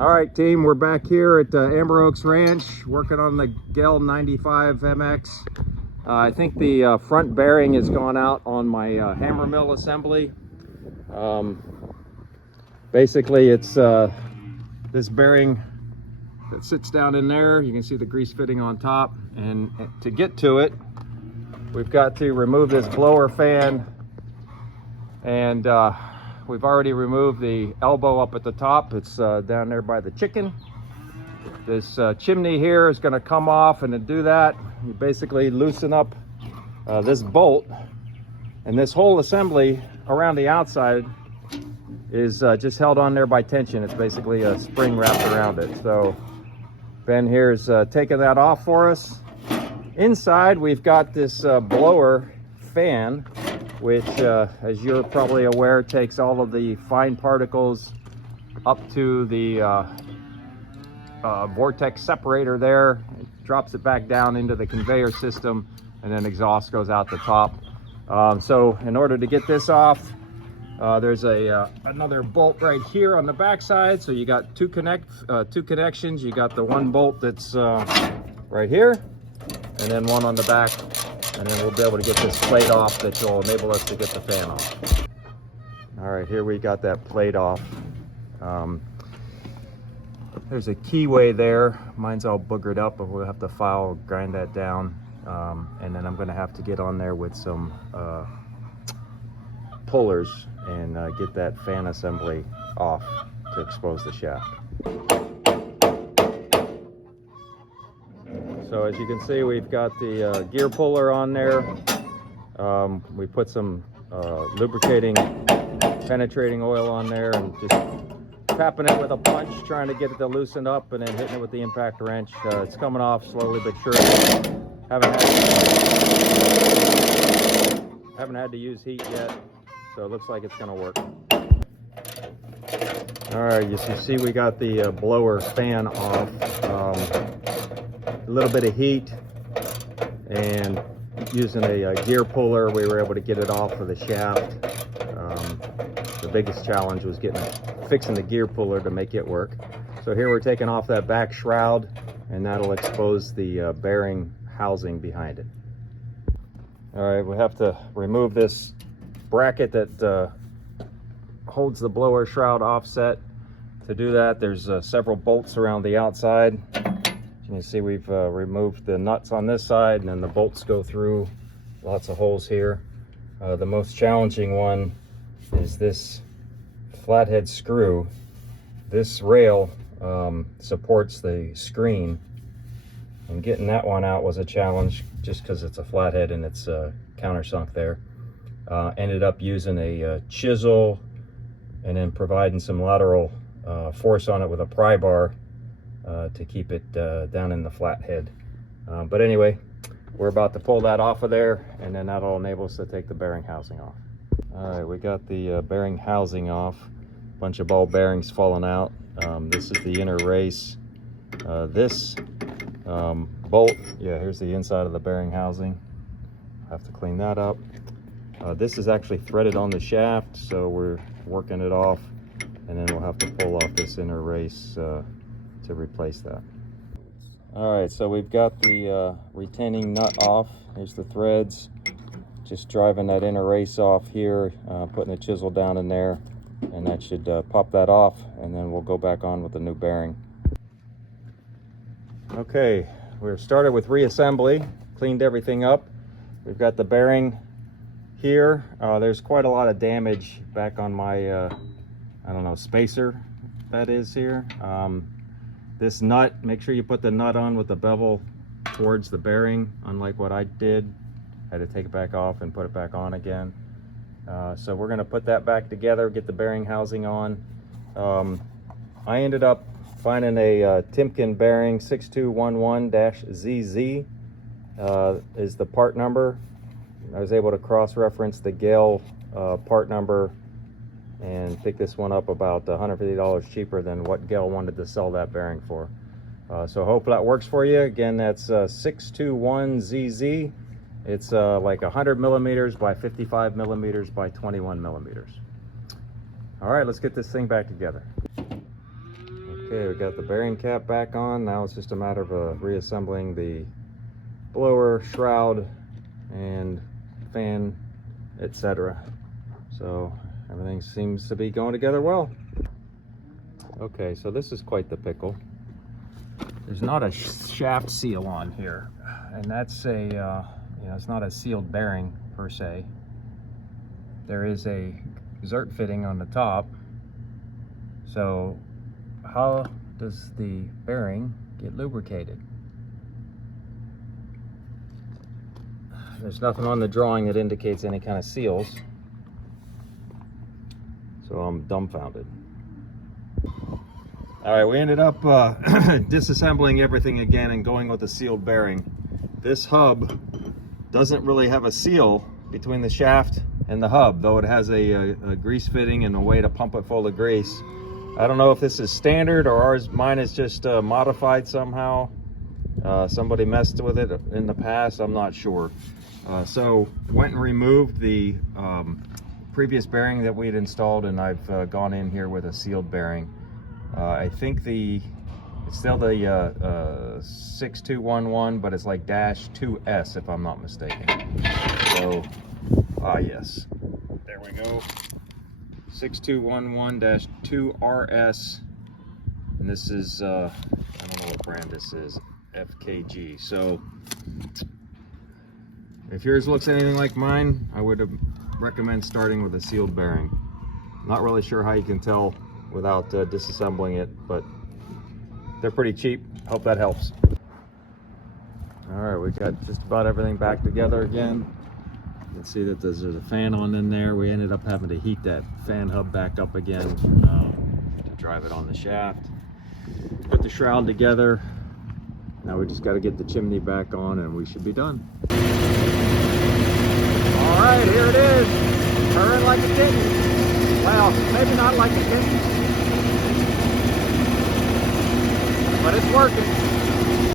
All right, team, we're back here at Amber Oaks Ranch working on the Gehl 95 MX. I think the front bearing has gone out on my hammer mill assembly. Basically, it's this bearing that sits down in there. You can see the grease fitting on top, and to get to it, we've got to remove this blower fan, and we've already removed the elbow up at the top. It's down there by the chicken. This chimney here is going to come off, and to do that, you basically loosen up this bolt, and this whole assembly around the outside is just held on there by tension. It's basically a spring wrapped around it. So Ben here's taking that off for us. Inside, we've got this blower fan, which, as you're probably aware, takes all of the fine particles up to the vortex separator there, drops it back down into the conveyor system, and then exhaust goes out the top. So in order to get this off, there's another bolt right here on the back side. So you got two connections. You got the one bolt that's right here, and then one on the back, and then we'll be able to get this plate off that will enable us to get the fan off. All right, here we got that plate off. There's a keyway there. Mine's all boogered up, but we'll have to grind that down. And then I'm gonna have to get on there with some pullers and get that fan assembly off to expose the shaft. So as you can see, we've got the gear puller on there. We put some lubricating, penetrating oil on there, and just tapping it with a punch, trying to get it to loosen up, and then hitting it with the impact wrench. It's coming off slowly but surely. Haven't had to use heat yet, so it looks like it's gonna work. All right, you see we got the blower fan off. A little bit of heat, and using a gear puller, we were able to get it off of the shaft. The biggest challenge was fixing the gear puller to make it work. So here we're taking off that back shroud, and that'll expose the bearing housing behind it. All right, we have to remove this bracket that holds the blower shroud offset. To do that, there's several bolts around the outside. You can see we've removed the nuts on this side, and then the bolts go through. Lots of holes here. The most challenging one is this flathead screw. This rail supports the screen, and getting that one out was a challenge just because it's a flathead and it's countersunk there. Ended up using a chisel and then providing some lateral force on it with a pry bar to keep it down in the flathead. But anyway, we're about to pull that off of there, and then that'll enable us to take the bearing housing off. All right, we got the bearing housing off. Bunch of ball bearings falling out. This is the inner race. This bolt, yeah, here's the inside of the bearing housing. Have to clean that up. This is actually threaded on the shaft, so we're working it off, and then we'll have to pull off this inner race to replace that. All right, so we've got the retaining nut off. Here's the threads. Just driving that inner race off here, putting a chisel down in there, and that should pop that off, and then we'll go back on with the new bearing. Okay, we're started with reassembly, cleaned everything up. We've got the bearing here. There's quite a lot of damage back on my, I don't know, spacer that is here. This nut, make sure you put the nut on with the bevel towards the bearing, unlike what I did. I had to take it back off and put it back on again. So we're gonna put that back together, get the bearing housing on. I ended up finding a Timken bearing 6211-ZZ is the part number. I was able to cross-reference the Gehl part number and pick this one up about $150 cheaper than what Gehl wanted to sell that bearing for. So hope that works for you. Again, that's 621ZZ. It's like 100 millimeters by 55 millimeters by 21 millimeters. All right, let's get this thing back together. Okay, we got the bearing cap back on. Now it's just a matter of reassembling the blower, shroud, and fan, etc. So everything seems to be going together well. Okay, so this is quite the pickle. There's not a shaft seal on here, and that's a it's not a sealed bearing per se. There is a zert fitting on the top. So how does the bearing get lubricated? There's nothing on the drawing that indicates any kind of seals, so I'm dumbfounded. All right, we ended up disassembling everything again and going with a sealed bearing. This hub doesn't really have a seal between the shaft and the hub, though it has a grease fitting and a way to pump it full of grease. I don't know if this is standard or mine is just modified somehow. Somebody messed with it in the past, I'm not sure. So went and removed the previous bearing that we had installed, and I've gone in here with a sealed bearing. I think it's still the 6211, but it's like -2S if I'm not mistaken. So, yes, there we go. 6211-2RS, and this is I don't know what brand this is, FKG. So if yours looks anything like mine, I would recommend starting with a sealed bearing. Not really sure how you can tell without disassembling it, but they're pretty cheap. Hope that helps. All right, we got just about everything back together again. You can see that there's a fan on in there. We ended up having to heat that fan hub back up again to drive it on the shaft. Put the shroud together. Now we just got to get the chimney back on and we should be done. All right, here it is. Purring like a kitten. Well, maybe not like a kitten, but it's working.